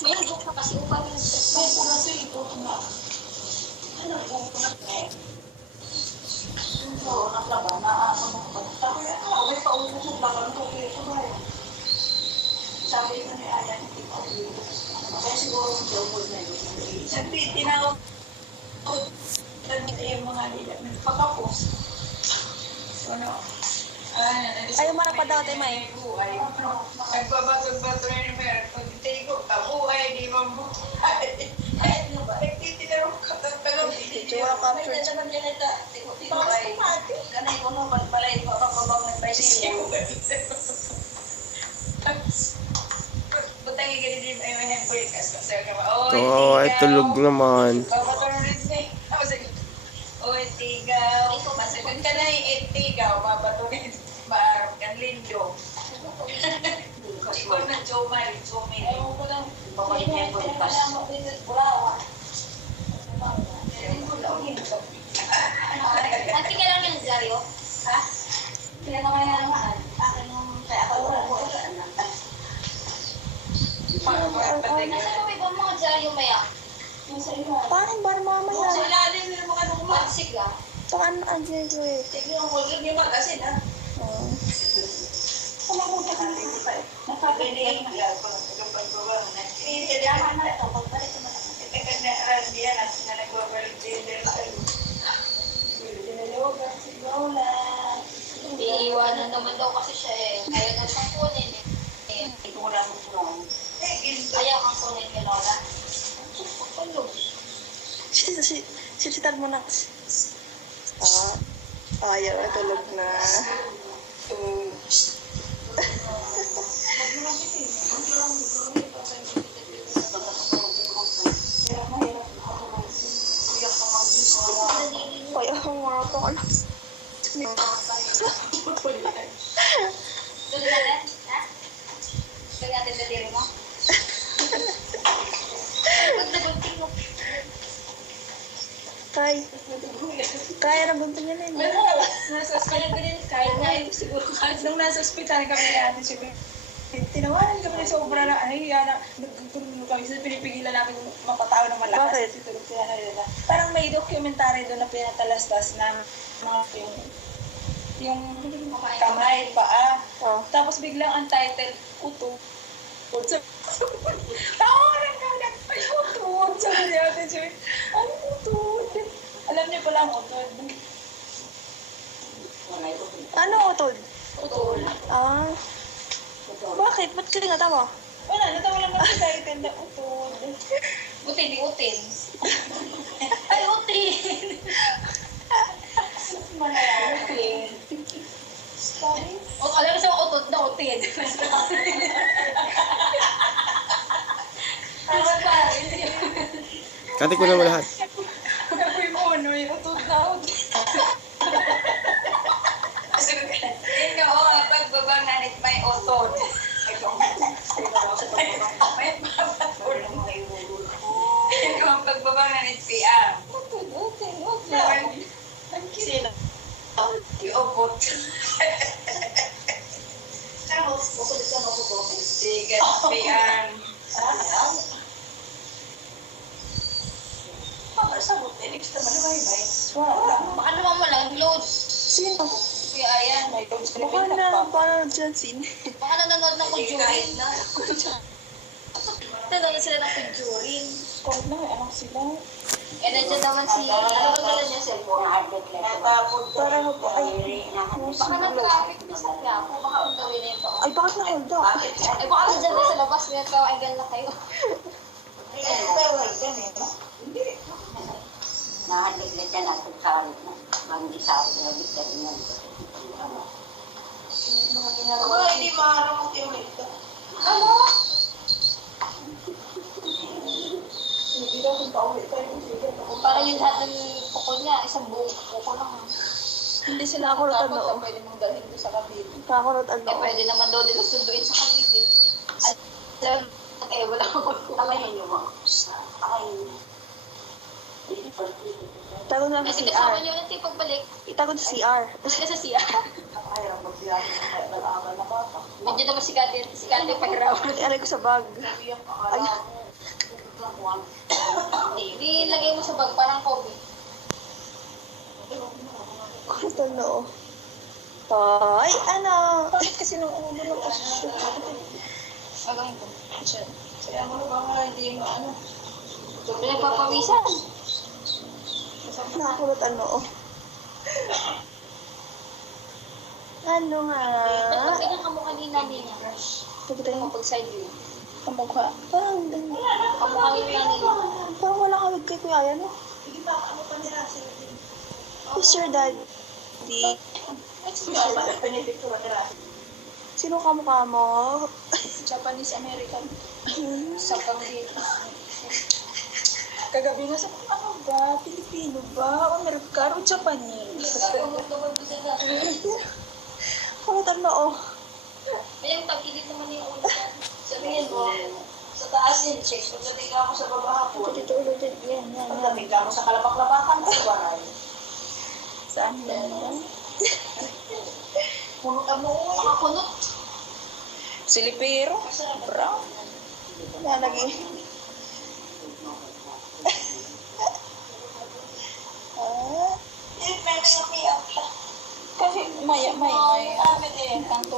May higok na kasi upang yung May puna sa ito na. Ano po na eh. So, naklaban na ako magpagta. Kaya ako may paulit sa laban ko kaya ito ba yun. Sabi ko ni Aya, hindi pa ulit. Kaya siguro yung job na yun. Sabi, tinawag ko yung mga nila. Nagpakapos. So, no. Ayaw mo na pa daw, tayo may. Nagbabato-bato na yung meron. Pag-itay ko, kabuhay, di mabuhay. Ay, ano ba? Nagtitinarong ka ng talong. Itsura capture. May naman yan ito. Bakit mati? Kanay ko nung magbalay ko. Kapabang nagpaysiyo. Butang igalilin ay may hempulikas. Oo, ay tulog naman. Babatong rin eh. Oy, tigaw. Masagot ka na yung tigaw. Babatong maarap kang lindo. Ikaw na chomay. Ayaw ko lang. Babalik niya po yung pas. Ati ka lang yung Zario? Ha? Kaya naman yan naman. Akin yung kaya ako wala. Nasa kami ba mga Zario maya? Paano ba mamaya? Sa ilalim yung mga nukman. Magsig ah. Paano ang dito eh? Tignan mo, yun yung magasin ha. Kumakuta ka rin pa eh. Napagaliin mo lang kung nagpagpagpagpag. Kailangan na ito, pagbalik naman ako. Ipagkat na randiyan at na nagbabalik din din tayo. Dinalawagan si Lola. Iiwanan naman daw kasi siya eh. Ayaw daw siyang kunin eh. Ito ko lang kung Ayaw kang kunin ni Lola. Sisitan mo na. Ayaw na tulog na. Kaya ang mga pakal. Tuloy natin? Ha? Tuloy natin sa diri mo? Pagdagunting mo. Kaya na bunting yan eh. nasa ospital kahit na siguro kahit nung nasa ospital kami ni ate siguro tinawanan kami sa sobra na nagtulong kami sa pinipigilan namin mapatawa ng malakas. Bakit? Kasi tulog sila na nila. Parang may documentary doon na pinatalastas na mga yung kamay, paa. Oh. Tapos biglang ang title, Uto. Tawanan kami na, ay utod. Sabi niya ate Joy, ay utod. Alam niyo pala ang utod. Ano utod? Utod. Bakit? Ba't ka natawa? Wala, natawa lang natin sa title na utod. Utin, di utin. Ay, utin! Malaki. Sorry. O, alam mo sa utod na utin. Tama tayo. Kati ko naman lahat. Kapoy mo, ano yung utod na utod. Ikaw, pagbaba na nit may utod. May papatulong mo kayo. Ikaw, pagbaba na nit piang. Utod. Ang sino? Yung upot. Sige, piang. Sabot, next naman na bye-bye. Baka naman mo lang, load. Sino? Kuya Ayan, may load sa Baka na paano dyan scene? Baka nanonood ng Conjuring. Nanonood sila ng Conjuring. Kung na, anong sila? Eh, nandiyan naman si... Ano ba pala niya cellphone? Natapod Parang ako, ay, Baka nag-traffic na sa Quiapo. Baka ang gawin na yung tao. ay, bakit na-hold up? Ay, baka nandiyan na sa labas. May nagkawaingan na kayo. Hindi. Nahalik na ako sa alit na. Mandi sa akin na bigla rin yan. Wala, hindi maharap yung ito. Ano? Hindi daw kung pauwi tayo. Parang yung lahat ng pukol niya, isang buong pukol lang. Hindi sila ako rin ano. Pwede mong dalhin doon sa Cavite. Kakurot ano. Eh, pwede naman daw din sunduin sa Cavite. Wala akong Takayin niyo mo. Takayin niyo. Itago na Kasi sa kasama CR. niyo yung pagpalik. Itago sa CR. Kasi sa siya. Ayaw magbiyahe sa malaman na bata. Medyo naman si Kati pahirapan. Ialay ko sa bag. Sabi yung Ay, akala mo. ang Hindi, lagay mo sa bag, parang Kobe. Kulot ang noo. Ay, ano? Bakit kasi nung ulo ng posisyon? Agawin ko. Kaya mo ba nga hindi mo ano? Pinagpapawisan. Nakakulot ang noo. Ano nga? Ba't pag pinakamukha ni nanay niya? Pagkita Mo pag side view. kamukha. Parang, Kamukha ni nanay niya. parang wala kawig kay Kuya Ayan, no? Hindi ba ano pa nila sila din? Who's your daddy? Pinipicture nila. Sino kamukha mo? Japanese American. Sakang dito. Kagabi nga sa ano ba? Pilipino ba? O Amerikano? Japanese? Kulot naman ko sila. Kulot ang noo. May yung tagilid naman yung ulo. Sabihin mo, sa taas yung check. Pagdating ako sa baba ko. Dito ulo din. Yan, yan, yan. Pagdating ako sa kalapak-labakan ko. Baray. Saan yan? Puno ka mo. Makakunot. Silipero. Brown. Nalagay. Kasi may